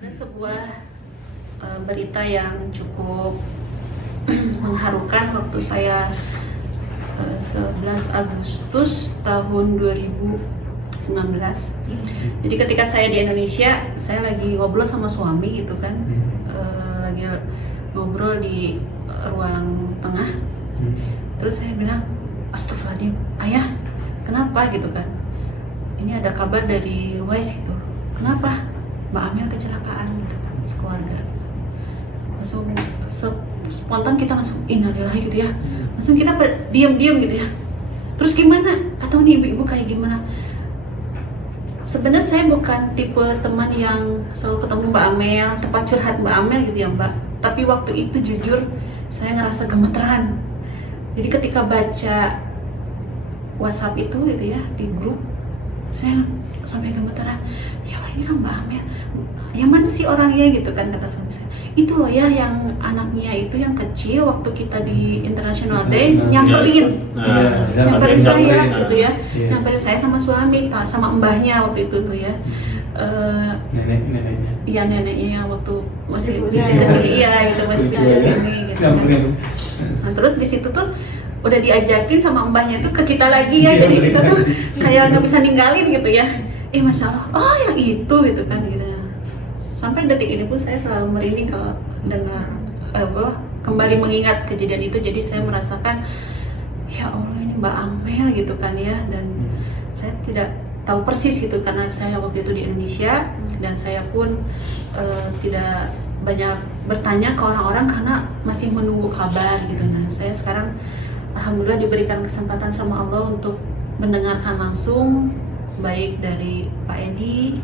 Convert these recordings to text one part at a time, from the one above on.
Ada sebuah berita yang cukup mengharukan waktu saya 11 Agustus tahun 2019. Jadi ketika saya di Indonesia, saya lagi ngobrol sama suami gitu kan, lagi ngobrol di ruang tengah. Terus saya bilang, astagfirullahaladzim, ayah, kenapa gitu kan? Ini ada kabar dari Ruwais gitu. Kenapa? Mbak Amel kecelakaan gitu kan, sekeluarga. Langsung spontan kita langsung innalillahi gitu ya. Langsung kita diam-diam gitu ya. Terus gimana? Atau nih ibu-ibu kayak gimana? Sebenarnya saya bukan tipe teman yang selalu ketemu Mbak Amel, tempat curhat Mbak Amel gitu ya Mbak. Tapi waktu itu jujur saya ngerasa gemeteran. Jadi ketika baca WhatsApp itu gitu ya di grup, saya sampai gemeteran. Ya Allah, ini kan Mbak Amel. Yang mana sih orangnya gitu kan, kata suami saya. Itu loh ya yang anaknya itu yang kecil waktu kita di International Day nyamperin. Nyamperin saya gitu ya. Nyamperin saya sama suami, sama mbahnya waktu itu tuh ya. Neneknya. Iya neneknya waktu masih bisik kesini ya gitu, masih bisik kesini gitu kan. Nah, terus di situ tuh udah diajakin sama mbahnya tuh ke kita lagi ya, jadi kita tuh kayak nggak bisa ninggalin gitu ya. Masya Allah, oh yang itu gitu kan gitu. Sampai detik ini pun saya selalu merinding kalau dengar kembali mengingat kejadian itu. Jadi saya merasakan ya Allah, ini Mbak Amel gitu kan ya. Dan saya tidak tahu persis gitu karena saya waktu itu di Indonesia dan saya pun tidak banyak bertanya ke orang-orang karena masih menunggu kabar gitu. Nah saya sekarang alhamdulillah diberikan kesempatan sama Allah untuk mendengarkan langsung baik dari Pak Edi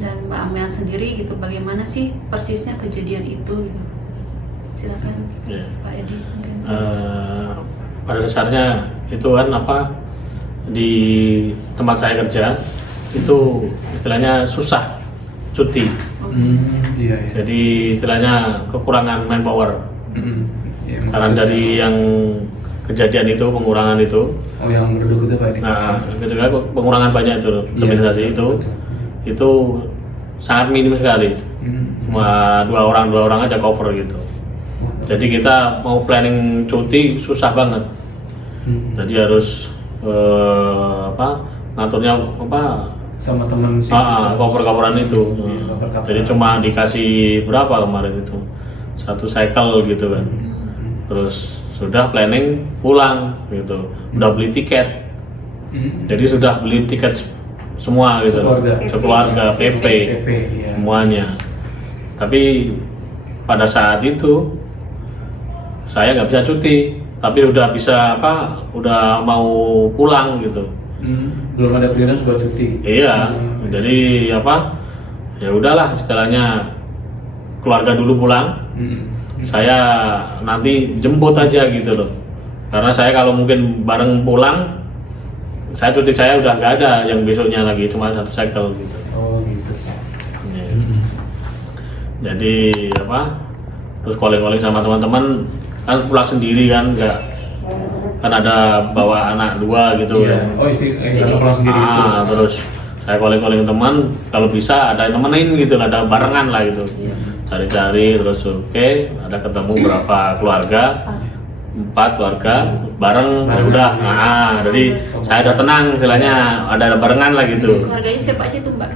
dan Mbak Amel sendiri gitu, bagaimana sih persisnya kejadian itu gitu. Silakan Pak Edi mungkin. Pada dasarnya itu kan di tempat saya kerja itu istilahnya susah cuti. Jadi istilahnya kekurangan manpower. Karena dari yang kejadian itu, pengurangan itu. Oh, yang berdua-dua Pak Edi. Nah, ketika pengurangan banyak itu, administrasi itu sangat minim sekali. Cuma dua orang aja cover gitu. Jadi kita mau planning cuti susah banget. Jadi harus ngaturnya sama teman sih. Cover-coveran itu. Jadi cuma dikasih berapa kemarin itu? 1 cycle gitu kan. Terus sudah planning pulang gitu, udah beli tiket, jadi sudah beli tiket semua gitu, sekeluarga PP ya. Semuanya. Tapi pada saat itu saya nggak bisa cuti, tapi udah bisa udah mau pulang gitu. Belum ada clearance buat cuti. Iya, jadi ya udahlah istilahnya keluarga dulu pulang. Saya nanti jemput aja gitu loh, karena saya kalau mungkin bareng pulang, saya cuti saya udah nggak ada yang besoknya lagi, cuma 1 cycle gitu. Oh gitu. Jadi terus calling sama teman-teman kan pulang sendiri kan, kan ada bawa anak 2 gitu kan. Oh karena pulang sendiri itu. Terus saya calling teman, kalau bisa ada yang nemenin gitu, ada barengan lah gitu. Cari-cari terus oke, ada ketemu berapa keluarga 4 keluarga bareng, ya udah. Nah, jadi saya udah tenang, istilahnya ada barengan lah gitu. Keluarganya siapa aja tuh Mbak?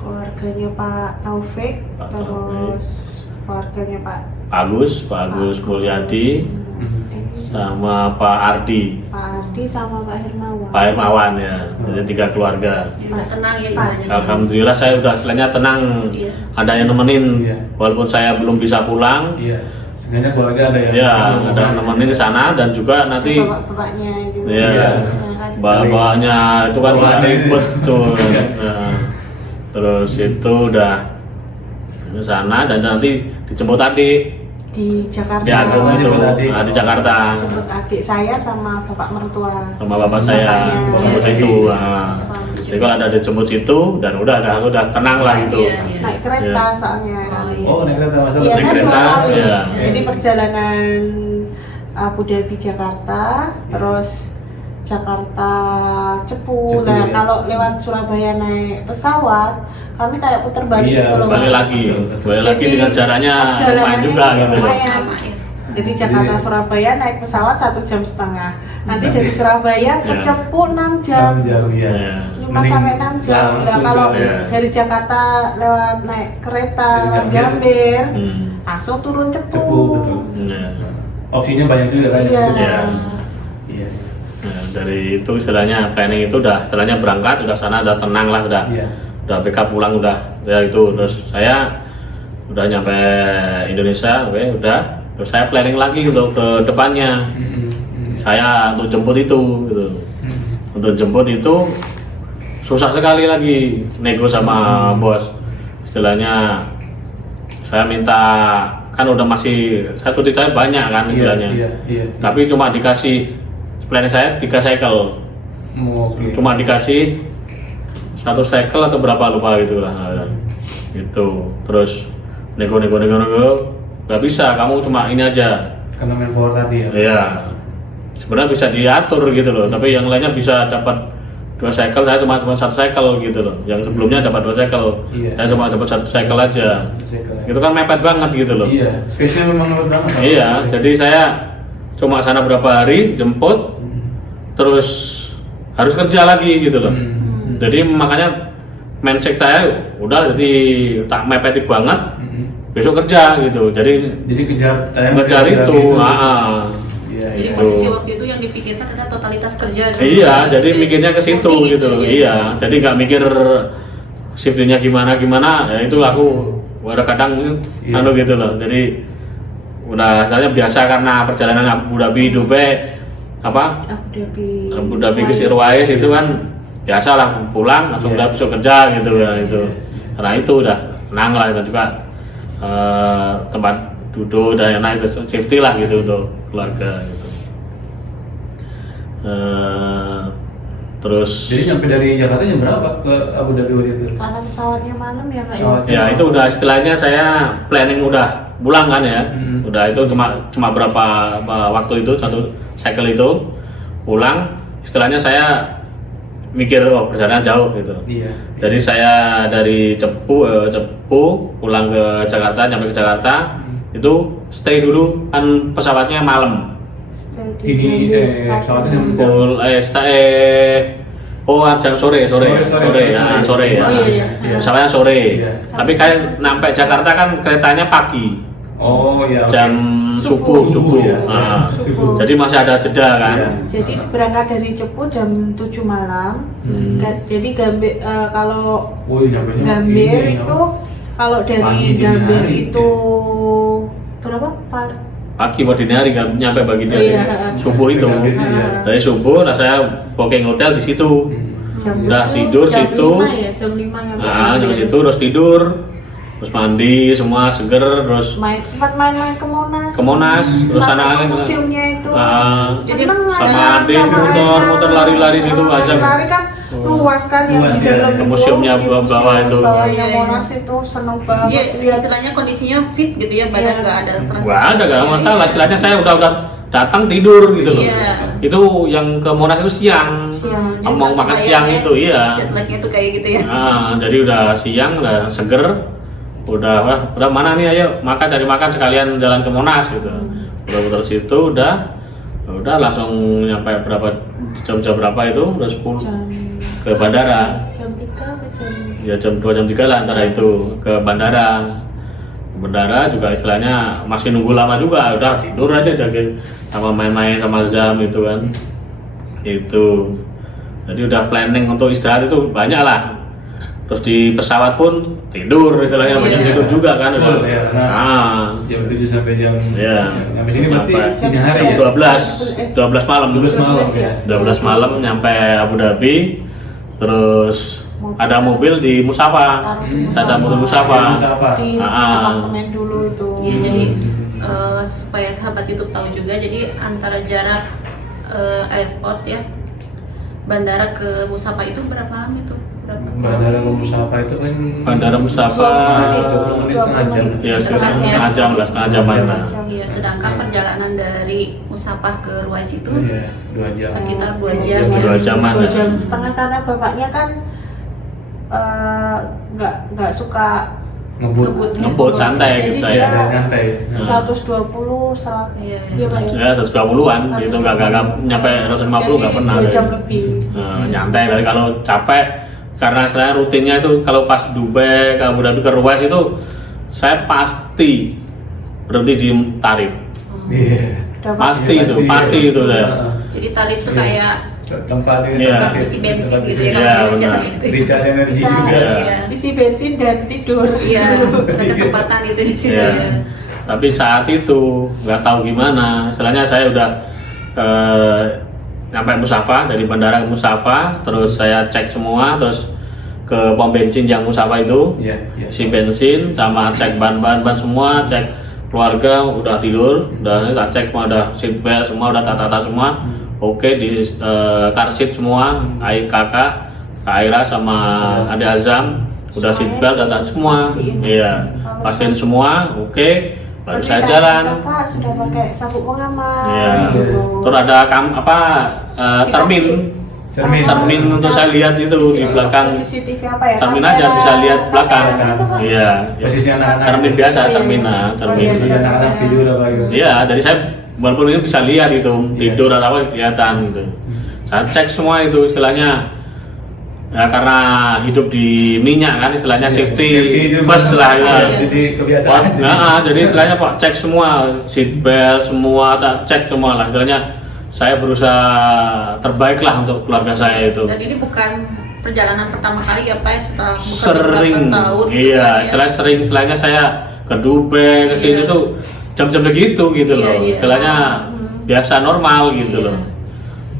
Keluarganya Pak Taufik, Pak terus keluarganya Pak Agus Mulyadi, sama Pak Ardi sama Pak Hermawan. Pak Hermawan ya, jadi 3 keluarga. Ya, udah tenang ya istilahnya. Alhamdulillah saya udah istilahnya tenang, Iya. ada yang nemenin, Iya. walaupun saya belum bisa pulang. Iya. Sebenarnya keluarga ada yang Ya, ada yang nemenin di sana dan juga nanti Bapak-bapaknya gitu. ya, kan. bapaknya itu kan Bapaknya ribet tuh. Iya. Nah, terus itu udah ke sana dan nanti dijemput adik Di Jakarta. di Agung itu, Jemput adik. di Jakarta Jemput adik saya sama bapak mertua. sama bapak saya, Bapaknya. jemput Iya, itu. iya. Nah, jadi kalau ada dijemput situ dan aku udah tenang lah gitu. Iya, iya. Naik kereta soalnya. Oh, iya. Oh, naik kereta masalah. Iya naik kan kereta, 2 kali. iya. Jadi perjalanan Abu Dhabi Jakarta, terus Jakarta Cepu. Cepu, Nah, ya. kalau lewat Surabaya naik pesawat, kami kayak putar balik Iya, gitu loh. Balik lagi Jadi, dengan jaraknya lumayan perjalanannya juga gitu. lumayan. Sama ya. Jadi Jakarta Surabaya naik pesawat 1,5 jam. Nanti dari Surabaya ke Ya. Cepu 6 jam. 6 jam ya. Ya. 5 sampai 6 jam. Nah, Langsung kalau jam, ya. dari Jakarta lewat naik kereta Dari lewat Gambir. Gambir, Hmm. langsung turun Cepu. Cepu, betul. Ya. Opsinya banyak juga kan. Iya. Iya. Iya. Nah, dari itu istilahnya planning itu udah istilahnya berangkat, udah sana udah tenang lah, udah Iya. BK pulang udah ya itu. Terus saya udah nyampe Indonesia, oke udah. Terus saya planning lagi untuk ke depannya. Saya untuk jemput itu gitu. Untuk jemput itu susah sekali lagi nego sama bos. Istilahnya saya minta, kan udah saya cuti saya banyak kan istilahnya. Iya, iya. Tapi cuma dikasih planning saya 3 cycle. Oh, oke. Cuma dikasih 1 cycle atau berapa lupa gitu lah. Gitu. Terus nego nggak bisa, kamu cuma ini aja. Karena main power tadi ya. Iya. Sebenarnya bisa diatur gitu loh, tapi yang lainnya bisa dapat 2 cycle, saya cuma 1 cycle gitu loh. Yang sebelumnya dapat 2 cycle, Iya. saya cuma dapat 1 cycle aja. Cycle ya. Itu kan mepet banget gitu loh. Iya, spesial memang lewat banget. Iya, jadi saya cuma sana berapa hari jemput, terus harus kerja lagi gitu loh. Jadi makanya mindset saya udah jadi tak mepeti banget, besok kerja gitu. Jadi kejar ngejar itu. Iya, Jadi iya. posisi waktu itu yang dipikirkan adalah totalitas kerja dulu. Iya, ya. jadi mikirnya ke situ Hobi gitu. ya. Iya, jadi nggak mikir shiftnya gimana. Ya itu aku ada kadang Iya. anu gitu loh. Jadi udah saya biasa karena perjalanan Abu Dhabi Dubai apa Abu Dhabi ke Sirwais itu kan biasa lah, pulang langsung udah besok kerja gitu ya itu. Karena itu udah tenang lah, dan juga tempat duduk dan enak, itu safety lah gitu untuk keluarga gitu. Terus Jadi nyampe dari Jakarta jam berapa ke Abu Dhabi waktu itu? Karena pesawatnya malam ya Kak. Pesawat. ya itu udah istilahnya saya planning udah pulang kan ya. Udah itu cuma berapa waktu itu, 1 cycle itu pulang, istilahnya saya mikir perjalanan jauh gitu. Iya. Jadi saya dari Cepu pulang ke Jakarta, nyampe ke Jakarta itu stay dulu kan pesawatnya malam. Stay di Ini Gambir stasiun. pesawatnya jam sore ya, Oh, iya. pesawatnya sore. Iya. Tapi kan sampai Jakarta kan keretanya pagi, Oh iya. oke. jam subuh. ya. Nah, Subuh. jadi masih ada jeda kan. Iya. Jadi berangkat dari Cepu jam 7 malam. Jadi Gambir kalau Woi, nyampe Gambir itu kalau dari Pagi, dini Gambir hari, itu berapa? Pagi mau dini hari nggak nyampe pagi dini Iya. subuh itu. Gambir, iya. Dari subuh, nah saya booking hotel di situ. Jam Udah 7, tidur jam situ. 5 ya, jam 5 nyampe Nah, Gambir. dari situ terus tidur, terus mandi semua seger, terus Sempat main-main ke Monas. ke Monas, terus Sampai sana ke museumnya itu. Jadi Seneng sama aja adik Aina. muter lari-lari situ aja. Lari kan luas kan yang Luas, di ya. dalam Ke itu, museumnya di bawah itu. bawahnya Iya. Monas itu seneng Iya, banget lihat. istilahnya kondisinya fit gitu ya, badan Iya. nggak ada terasa nggak ada capek. nggak masalah. Iya. Istilahnya saya udah datang tidur gitu loh. Iya. Itu yang ke Monas itu siang. Siang. Jadi Mau nggak makan kebayang siang ya, itu iya. jet lagnya tuh kayak gitu ya. Nah, jadi udah siang, udah seger, udah mana nih, ayo makan, cari makan sekalian jalan ke Monas gitu. Putar situ udah langsung nyampe jam berapa itu, udah 10 ke bandara. Jam 3 apa jam? Ya jam 2 jam 3 lah antara itu ke bandara. Bandara juga istilahnya masih nunggu lama juga, udah tidur aja sama main-main sama jam itu kan. Itu jadi udah planning untuk istirahat itu banyak lah. Terus di pesawat pun tidur istilahnya, banyak tidur juga kan udah. Ya, jam 7 sampai jam sampai sini berarti Sampai ini hari ya? 12 malam 12 malam ya. 12 malam nyampe Abu Dhabi. Terus ada mobil di Musafa. Ada mobil Musafa. Di apartemen dulu itu. Iya, jadi supaya sahabat YouTube tahu juga, jadi antara jarak airport ya, bandara ke Musafa itu berapa lama itu? Bandara ke Musafa itu kan Bandara Musafa 20 menit, setengah jam. ya setengah jam lah, setengah jam lah. Iya, sedangkan perjalanan dari Musafa ke Ruwais itu Iya, 2 jam. sekitar 2 jam ya. 2 jaman. 2 jam setengah, karena bapaknya kan nggak suka Ngebut santai Jadi gitu dia saya. Nyantai. 120 salah. Iya. Iya, Pak, ya? Ya 120-an itu nggak nyampe 150 nggak pernah. 2 jam lebih. Nyantai kali kalau capek, karena saya rutinnya itu kalau pas Dubai ke Abu Dhabi ke Ruwais itu saya pasti berhenti di Tarif. Iya. Pasti itu saya. Jadi tarif tuh kayak Tempat Iya. isi bensin gitu ya, Iya, kalau Indonesia benar. tuh gitu. recharge energi Bisa juga. Iya. isi bensin dan tidur. Iya, ada kesempatan itu di situ Iya. ya. Tapi saat itu nggak tahu gimana, istilahnya saya udah sampai Musafa, dari bandara ke Musafa, terus saya cek semua, terus ke pom bensin yang Musafa itu, Iya, iya. isi bensin sama cek ban semua, cek keluarga udah tidur, udah tak cek semua, udah seat belt semua, udah tata semua, oke, di car seat semua, kakak, Kak Aira sama Ade Azam udah seat belt, data semua, iya, pastiin semua, oke, baru saya jalan. Kakak sudah pakai sabuk pengaman. Iya. Gitu. Terus ada cermin untuk saya lihat itu di belakang. CCTV apa ya? Cermin aja bisa lihat belakang. Iya. Posisi anak-anak. Cermin biasa, cermin. Posisi anak-anak tidur apa gitu. Iya, jadi saya walaupun ini bisa lihat itu tidur atau apa kelihatan gitu. Saya cek semua itu istilahnya. Ya karena hidup di minyak kan istilahnya safety first lah ya. Jadi kebiasaan. Jadi istilahnya Pak cek semua seat belt semua, tak cek semua lah istilahnya. Saya berusaha terbaik lah untuk keluarga saya itu. Dan ini bukan perjalanan pertama kali ya Pak, setelah bekerja Sering, berapa tahun gitu iya, kan, ya. istilahnya saya ke Dubai ke sini Iya. tuh jam-jam begitu gitu Iya, loh. iya. Istilahnya biasa normal gitu Iya. loh.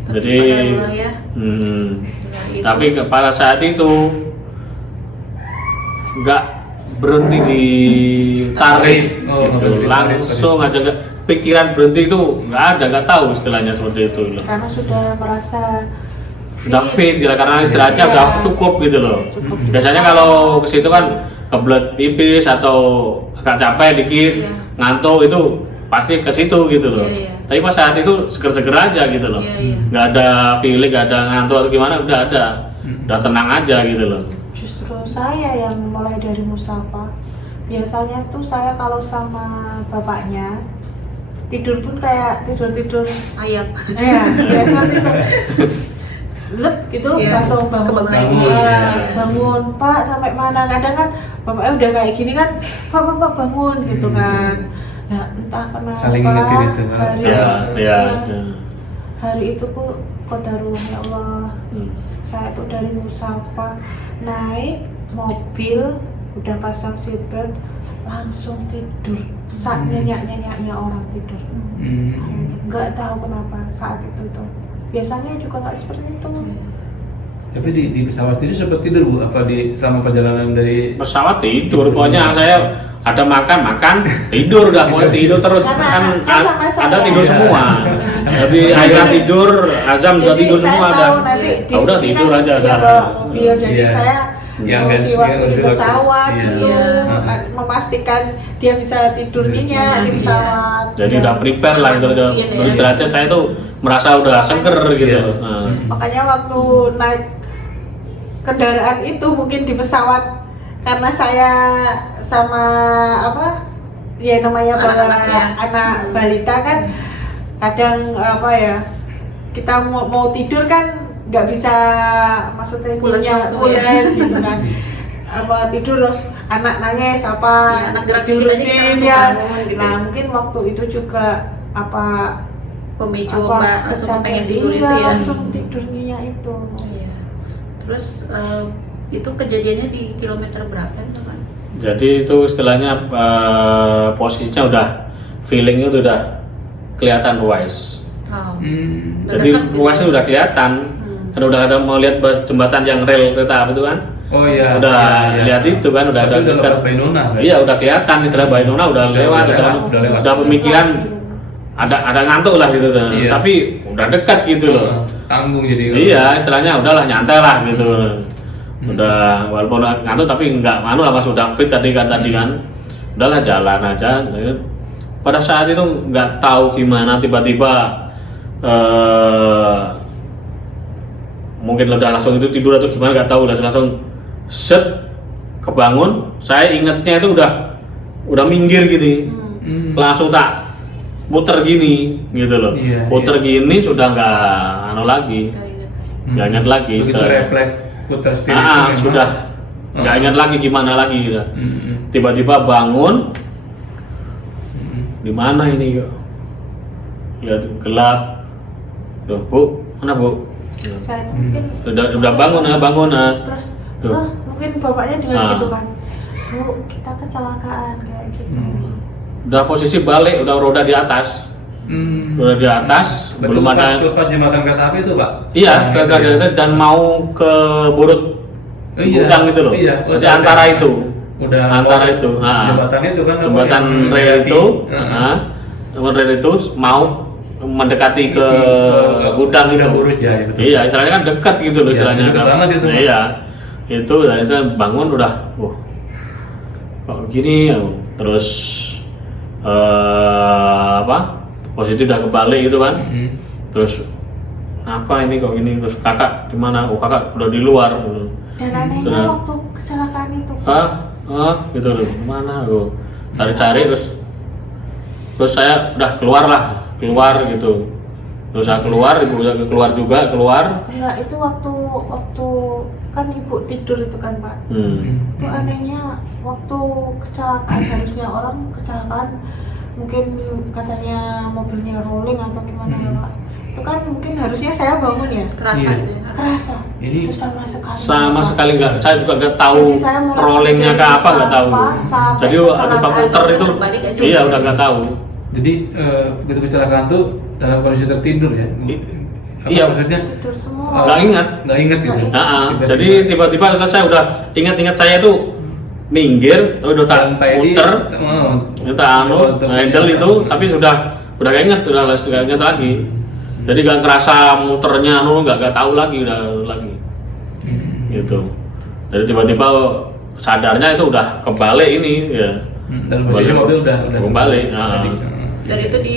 Tapi Jadi, qadarullah ya, dengan itu. tapi pada saat itu nggak berhenti di tarik, Oh, gitu. berhenti di tarik. Langsung aja pikiran berhenti itu nggak tahu istilahnya seperti itu loh. Karena sudah merasa Udah fit ya, karena istirahatnya Iya. udah cukup gitu loh. Cukup. Biasanya kalau ke situ kan kebelet pipis atau agak capek dikit, Iya. ngantuk itu pasti ke situ gitu loh. Iya, iya. Tapi pas saat itu seger-seger aja gitu loh. Iya, iya. Nggak ada feeling, nggak ada ngantuk atau gimana, udah tenang aja gitu loh. justru saya yang mulai dari Musafa. Biasanya tuh saya kalau sama bapaknya tidur pun kayak tidur ayam. ya seperti itu lep gitu Iya, langsung bangun kebangun lagi. bangun Pak sampai mana, kadang kan bapaknya udah kayak gini kan, Pak bangun gitu kan. Nah entah kenapa Saling ingetin itu, hari, Ya. hari itu pun qadarullah ya Allah, Hmm. saya tuh dari Musafa naik mobil udah pasang seatbelt langsung tidur saat nyenyak-nyenyaknya orang tidur. Nggak tahu kenapa saat itu tuh. Biasanya juga nggak seperti itu. Tapi di pesawat sendiri sempat tidur Bu? Apa di selama perjalanan dari Pesawat tidur, pokoknya saya ada makan tidur, udah mulai tidur terus Karena kan sama saya. ada tidur semua. Jadi Aira tidur, Azam juga Jadi tidur saya semua tahu ada. nanti di Udah sini tidur kan aja dia dah. bawa mobil, jadi Iya. saya Yang ngurusi ganti- waktu yang di ngurusi pesawat waktu. gitu, Iya. memastikan dia bisa tidur nyenyak di Iya. pesawat. Jadi Ya. udah prepare lah itu udah Mungkin ya. istirahatnya saya tuh merasa udah seger gitu. Iya. Nah. Makanya waktu naik kendaraan itu mungkin di pesawat karena saya sama apa ya namanya Anak-anak ya. anak balita kan kadang apa ya kita mau tidur kan nggak bisa maksudnya Pules punya langsung ya. pules gitu kan apa tidur terus anak nangis apa Ya, anak gerak dikit aja kita diurusin langsung ya. bangun gitu. Nah mungkin waktu itu juga apa Pemicu Mbak langsung pengen tidur itu iya, ya. langsung tidurnya itu. Iya. Terus itu kejadiannya di kilometer berapa itu kan? Jadi itu istilahnya posisinya udah feelingnya udah kelihatan ruwes. Oh. Hmm. Udah Jadi dekat gitu ruwesnya ya? udah kelihatan. Kan udah ada mau lihat jembatan yang rel kereta api itu kan? Oh iya. Udah iya. lihat itu kan udah Berarti udah dekat. lewat Bainona. berarti? Iya udah kelihatan istilah Bainona udah lewat udah lewat. udah pemikiran ada ngantuk lah gitu Iya. tapi udah dekat gitu loh. Tanggung jadi. Iya istilahnya udahlah nyantai lah gitu. Udah walaupun ngantuk tapi nggak lah mas udah fit tadi kan udahlah jalan aja. Pada saat itu nggak tahu gimana tiba-tiba mungkin udah langsung itu tidur atau gimana nggak tahu langsung set kebangun. Saya ingatnya itu udah minggir gini, langsung tak puter gini gitu loh. Iya, Puter gini sudah nggak lagi, nggak ingat lagi. Begitu Saya- refleks putar setir itu memang. sudah nggak ingat lagi gimana lagi gitu. Tiba-tiba bangun, di mana ini kok? Lihat gelap. Loh, Bu, mana Bu? Saya mungkin Udah bangun terus Tuh. mungkin bapaknya dengan Ah. gitu kan Bu kita kecelakaan kayak gitu. Udah posisi balik, udah roda di atas. Roda di atas, Betul, belum ada. lepas jembatan kereta api itu, Pak? Iya, Nah, kereta itu. kereta dan mau ke Burut Oh, iya. Gudang gitu loh. Iya. Jadi antara itu. Udah Antara oh, itu. jembatan itu kan apa Jembatan yang rel mendekati. itu. Heeh. Jembatan rel itu mau mendekati ke gudang itu. Gudang Burut ya, betul. Iya, istilahnya kan dekat gitu loh Iya, istilahnya. dekat banget itu. Iya. Itu dan saya bangun udah, kok gini ya. Terus posisi udah kebalik gitu kan. Terus apa ini kok gini, terus kakak di mana? Oh kakak udah di luar. Dan anehnya Sudah. waktu kecelakaan itu Gitu loh, mana aku cari-cari terus saya udah keluar gitu. Terus saya keluar, ibu keluar juga enggak itu waktu kan ibu tidur itu kan Pak. Itu anehnya waktu kecelakaan harusnya orang kecelakaan mungkin katanya mobilnya rolling atau gimana ya Pak. Itu kan mungkin harusnya saya bangun ya. Kerasa Iya. gitu ya? Kerasa. Ini- Itu sama sekali. sama Pak. sekali nggak, saya juga nggak tahu Jadi saya mulai rollingnya ke apa nggak tahu. sampai Jadi ada Pak kecelakaan puter itu, terbalik aja iya gitu. udah nggak tahu. Jadi begitu kecelakaan tuh dalam kondisi tertidur ya? Apa Iya. maksudnya? tidur semua. Nggak ingat. Nggak ingat gitu? Nggak ingat. Nah, jadi tiba-tiba saya udah ingat saya itu minggir, udah tak Sampai di- puter, oh, kita coba untuk handle ingat. itu, tapi sudah nggak ingat, udah nggak ingat lagi. Jadi nggak ngerasa muternya, nggak tahu lagi, udah lagi. Gitu. Jadi tiba-tiba sadarnya itu udah kebalik ini ya. Dalam posisi mobil udah kembali. tadi. Dan itu di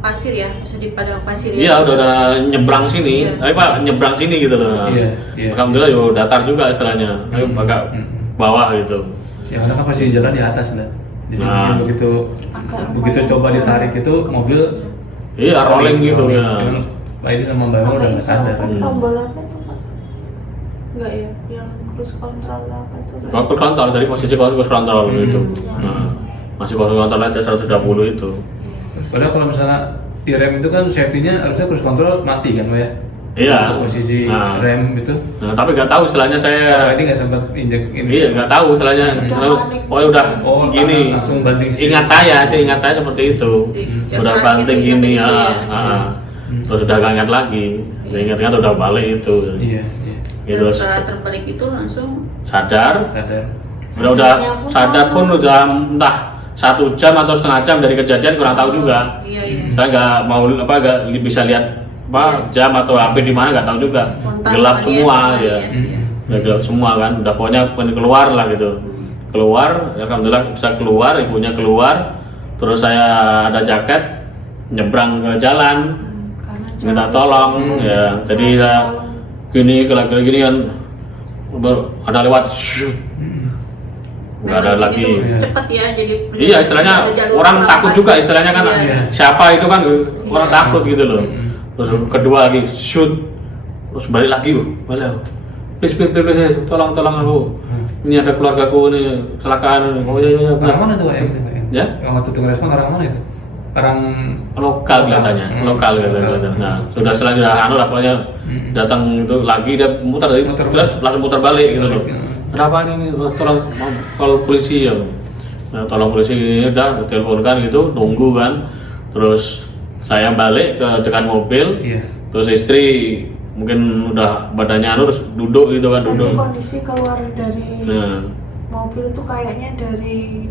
pasir ya, maksudnya di padang pasir ya? Iya udah nyebrang sini, Iya. tapi Pak nyebrang sini gitu loh. Iya, iya. Alhamdulillah yo datar juga istilahnya, agak bawah gitu. Ya karena kan posisi jalan di atas lah. Jadi Nah. begitu Agak begitu lumayan coba jauh. ditarik itu mobil Iya rolling gitu ya. Cuman Pak Edi sama Mbak Emma udah nggak sadar. Apa tombol apa itu Pak? Enggak ya, yang cruise control apa itu? Kalau kontrol dari posisi cruise control gitu. Nah, masih cruise control aja 120 itu. Padahal kalau misalnya di rem itu kan safety-nya harusnya cruise control mati kan Pak ya? Iya. Untuk posisi Nah. rem itu. Nah, tapi nggak tahu istilahnya Pak saya. Edi nggak sempat injek ini. Iya nggak tahu istilahnya. Udah panik. Oh udah Oh, gini. langsung banting sendiri. Ingat saya seperti itu. Yang Udah terakhir banting diingat gini itu ya. ya. Terus udah nggak ingat lagi. Ingat-ingat udah balik itu. Iya, iya. Gitu. Dan setelah terbalik itu langsung Sadar. Sadar. Udah sadar pun udah entah 1 jam atau setengah jam dari kejadian kurang tahu juga. Iya, iya. Saya nggak mau nggak bisa lihat jam atau HP di mana nggak tahu juga. Spontan Gelap aja semua semuanya ya. ya. Udah gelap semua kan. Udah pokoknya keluar lah gitu. Keluar, alhamdulillah bisa keluar, ibunya keluar. Terus saya ada jaket nyebrang ke jalan, minta tolong ya. Jadi saya gini kan ada lewat shoot. Nggak ada Memang di lagi. situ Iya. cepet ya, jadi Iya, istilahnya ada jalur orang perlawanan. takut juga istilahnya kan. Iya. Siapa itu kan orang Iya. takut gitu loh. Terus kedua lagi shoot. Terus balik lagi, balik. Please, tolong aku. Ini ada keluargaku nih kecelakaan. Oh iya. Orang mana tuh Pak? Ya? Yang waktu itu ngerespon orang mana itu? Orang Lokal kelihatannya, lokal kelihatannya. Nah, sudah selanjutnya pokoknya datang itu lagi dia muter terus langsung muter balik gitu loh. Kenapa ini? Tolong kalau polisi ya. Nah, tolong polisi ini udah teleponkan gitu, nunggu kan. Terus saya balik ke dekat mobil. Iya. Terus istri mungkin udah badannya terus duduk gitu kan, Itu duduk. kondisi keluar dari Nah, mobil itu kayaknya dari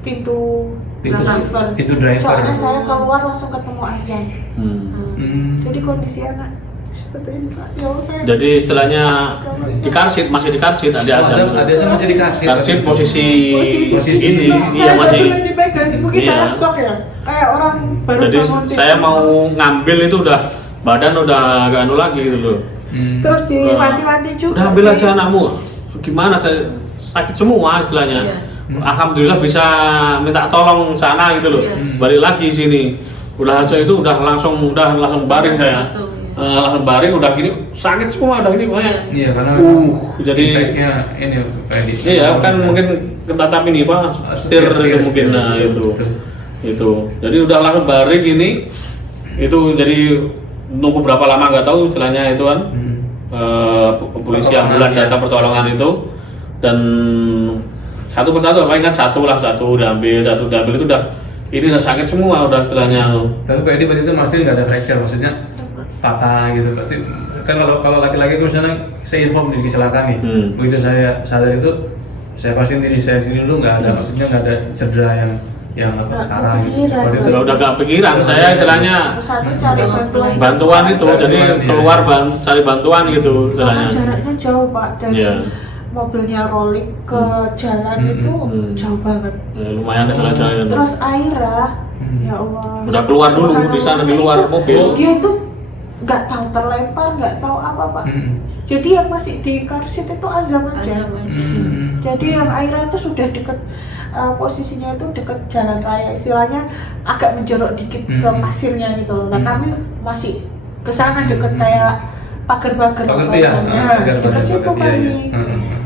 pintu Pintu driver. pintu driver. Soalnya saya keluar langsung ketemu Azan. hmm. Jadi kondisi anak seperti ini Pak. Ya Allah, saya Jadi istilahnya di karsit, masih di karsit ada azan. Ada sama masih di karsit. Karsit posisi posisi ini, Pak, iya saya masih. belum dipegang. Mungkin Iya. saya shock ya. Kayak orang baru Jadi bangun tidur, saya mau terus- ngambil itu udah badan udah agak anu lagi gitu loh. terus diwanti-wanti juga. Udah ambil sih. aja anakmu. Gimana saya sakit semua istilahnya. Iya. Alhamdulillah bisa minta tolong sana gitu loh. Iya. Balik lagi sini. Udah aja itu udah langsung baring saya. Langsung, Langsung baring udah gini sakit semua udah gini pokoknya. Iya karena Jadi impactnya ini kayak di. iya kan mungkin ketatap ini Pak, setir itu mungkin nah itu. Betul. Itu. Jadi udah langsung baring gini. Itu jadi nunggu berapa lama nggak tahu istilahnya itu kan. Polisi ambulan Pertolongan, datang ya. pertolongan itu dan satu persatu paling kan satu diambil itu udah ini udah sakit semua udah istilahnya. Tapi Pak Edi berarti itu masih nggak ada fracture, maksudnya patah gitu pasti. Kan kalau laki-laki itu misalnya saya inform di kecelakaan nih, begitu saya sadar itu saya pastiin diri saya sini dulu nggak ada, maksudnya nggak ada cedera yang parah gitu. kepikiran, Seperti itu. Udah gak pikiran saya istilahnya Satu cari bantuan. bantuan itu jadi Bantuan, iya. keluar cari bantuan gitu Karena istilahnya. jaraknya jauh Pak dari Iya. mobilnya rolling ke jalan itu jauh banget. Ya, lumayan istilahnya. Terus Aira, ya Allah. Udah keluar dulu Subhanallah, di sana di luar itu, mobil. Dia tuh nggak tahu terlempar, nggak tahu apa Pak. Jadi yang masih di car seat itu Azam aja. Azam aja. Jadi yang Aira itu sudah deket posisinya itu deket jalan raya, istilahnya agak menjorok dikit ke pasirnya gitu loh. Nah kami masih ke sana deket kayak pagar-pagar Pagar ya, deket situ kami.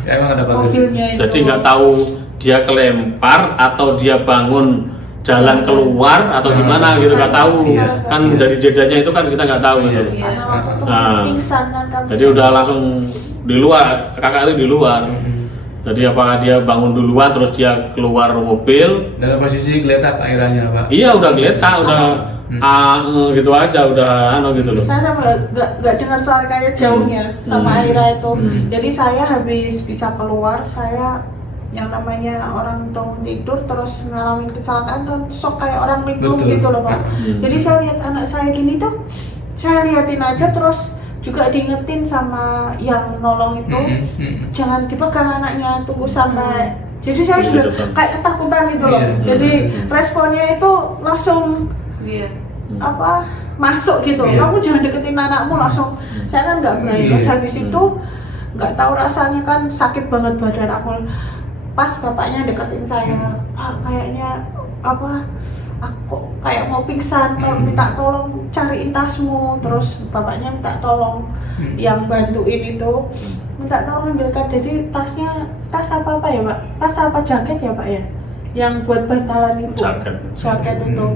Emang ada pagar. Mobilnya itu. Jadi nggak tahu dia kelempar atau dia bangun jalan keluar atau gimana gitu nggak tahu kan jadi jedanya itu kan kita nggak tahu Iya. gitu. Karena waktu itu Nah. pingsan kan kami. Jadi udah langsung di luar, kakak itu di luar. Jadi apakah dia bangun duluan terus dia keluar mobil? Dalam posisi geletak airnya Pak. Iya udah geletak, udah gitu aja, udah gitu loh. Saya sama nggak dengar suara kayak jauhnya sama Aira itu. Jadi saya habis bisa keluar, saya yang namanya orang dong tidur terus ngalamin kecelakaan kan sok kayak orang linglung Betul. gitu loh Pak. Jadi saya lihat anak saya gini tuh, saya liatin aja terus juga diingetin sama yang nolong itu, jangan dipegang anaknya, tunggu sampai. Jadi saya Di sudah depan. kayak ketakutan gitu loh. Iya. Jadi responnya itu langsung Iya. apa masuk gitu. Iya. Kamu jangan deketin anakmu langsung. Saya kan nggak berani. Terus Iya. habis itu nggak tahu rasanya kan sakit banget badan aku. Pas bapaknya deketin saya, Pak kayaknya apa? Aku kayak mau pingsan, minta tolong cariin tasmu. Terus bapaknya minta tolong yang bantuin itu minta tolong ambilkan. Jadi tasnya tas apa ya Pak? Tas apa jaket ya Pak ya? Yang buat bantalan ibu. Jaket itu.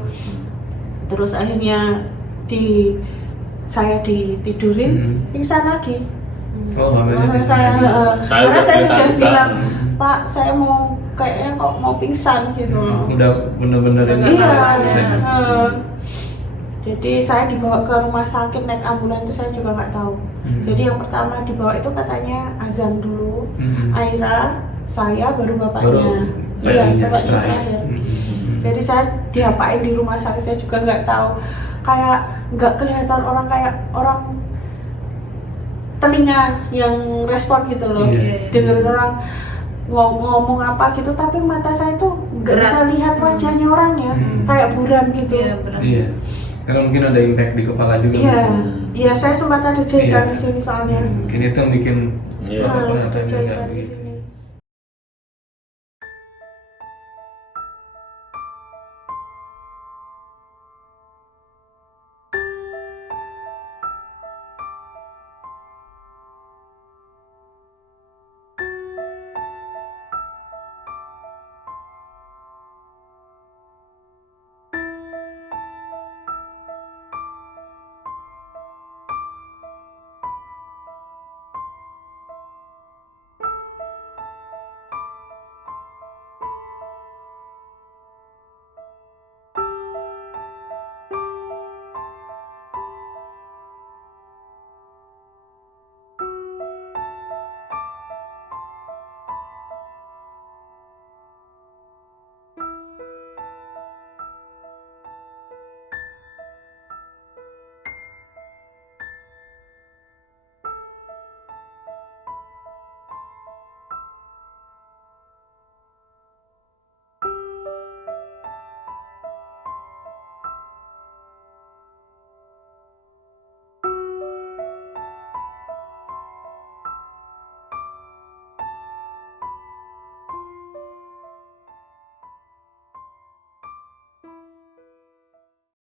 Terus akhirnya saya ditidurin, pingsan lagi. Oh, Karena saya Saya udah juga. bilang, Pak saya mau kayaknya kok mau pingsan gitu loh. Udah bener-bener Udah ini. nggak Iya. tahu ya. Jadi saya dibawa ke rumah sakit naik ambulan itu saya juga nggak tahu. Jadi yang pertama dibawa itu katanya Azam dulu, Aira, saya baru bapaknya. Iya, bapaknya terakhir. Jadi saya diapain di rumah sakit saya juga nggak tahu. Kayak nggak kelihatan orang kayak orang telinga yang respon gitu loh. Iya. Dengerin orang ngomong apa gitu, tapi mata saya tuh nggak Berat. bisa lihat wajahnya orangnya, kayak buram gitu. Iya, berat. Iya. Karena mungkin ada impact di kepala juga. Iya, iya saya sempat ada jahitan Iya. di sini soalnya. Mungkin itu yang bikin Iya. apa-apa Ada ada jahitan di begitu. sini.